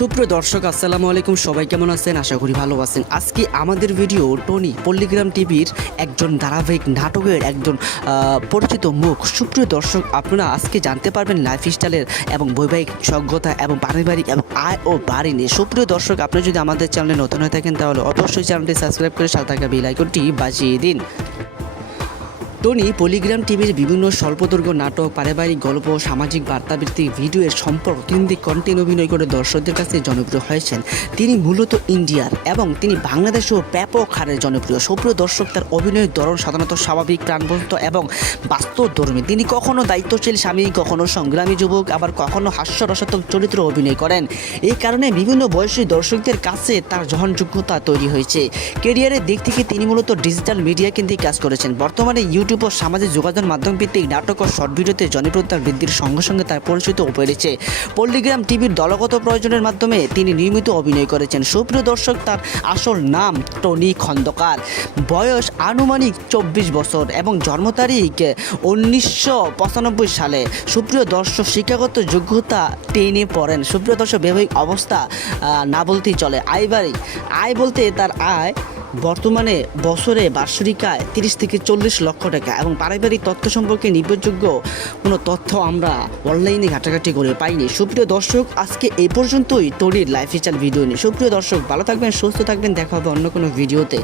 সুপ্রিয় দর্শক আসসালামু আলাইকুম, সবাই কেমন আছেন? আশা করি ভালো আছেন। আজকে আমাদের ভিডিও টনি পল্লিগ্রাম টিভির একজন ধারাবাহিক নাটকের একজন পরিচিত মুখ। সুপ্রিয় দর্শক, আপনারা আজকে জানতে পারবেন লাইফস্টাইলের এবং বৈবাহিক যোগ্যতা এবং পারিবারিক এবং আয় ও বাড়ি নিয়ে। সুপ্রিয় দর্শক, আপনি যদি আমাদের চ্যানেলে নতুন হয়ে থাকেন তাহলে অবশ্যই চ্যানেলটি সাবস্ক্রাইব করে সাথে থাকা বেল আইকনটি বাজিয়ে দিন। টনি পল্লিগ্রাম টিভির বিভিন্ন স্বল্পদৈর্ঘ্য নাটক, পারিবারিক গল্প, সামাজিক বার্তাভিত্তিক ভিডিওর সম্পর্ক তিনটি কন্টেন্ট অভিনয় করে দর্শকদের কাছে জনপ্রিয় হয়েছেন। তিনি মূলত ইন্ডিয়ার এবং তিনি বাংলাদেশেও ব্যাপক হারে জনপ্রিয়। সুপ্রিয় দর্শক, তার অভিনয়ের ধরন সাধারণত স্বাভাবিক, প্রাণবন্ত এবং বাস্তবধর্মী। তিনি কখনো দায়িত্বশীল স্বামী, কখনো সংগ্রামী যুবক, আবার কখনো হাস্যরসাত্মক চরিত্র অভিনয় করেন। এই কারণে বিভিন্ন বয়সী দর্শকদের কাছে তার গ্রহণযোগ্যতা তৈরি হয়েছে। ক্যারিয়ারের দিক থেকে তিনি মূলত ডিজিটাল মিডিয়া কেন্দ্রিক কাজ করেছেন। বর্তমানে ইউটিউব ও সামাজিক যোগাযোগ মাধ্যম ভিত্তিক নাটক ও শর্ট ভিডিওতে জনপ্রিয়তা বৃদ্ধির সঙ্গে সঙ্গে তার পরিচিত বেড়েছে। পল্লিগ্রাম টিভির দলগত প্রয়োজনের মাধ্যমে তিনি নিয়মিত অভিনয় করেছেন। সুপ্রিয় দর্শক, তার আসল নাম টনি খন্দকার, বয়স আনুমানিক 24 বছর এবং জন্ম তারিখ 1995 সালে। সুপ্রিয় দর্শক, শিক্ষাগত যোগ্যতা 10-এ পড়েন। সুপ্রিয় দর্শক, বৈবাহিক অবস্থা না বলতেই চলে। আয় বলতে তার আয় বর্তমানে বছরে বার্ষিক আয় 30 থেকে 40 লক্ষ টাকা এবং পারিবারিক তথ্য সম্পর্কে নির্ভরযোগ্য কোনো তথ্য আমরা অনলাইনে ঘাটাঘাটি করে পাইনি। সুপ্রিয় দর্শক, আজকে এই পর্যন্তই টনির লাইফস্টাইল ভিডিও নিয়ে। সুপ্রিয় দর্শক, ভালো থাকবেন, সুস্থ থাকবেন, দেখা হবে অন্য কোনো ভিডিওতে।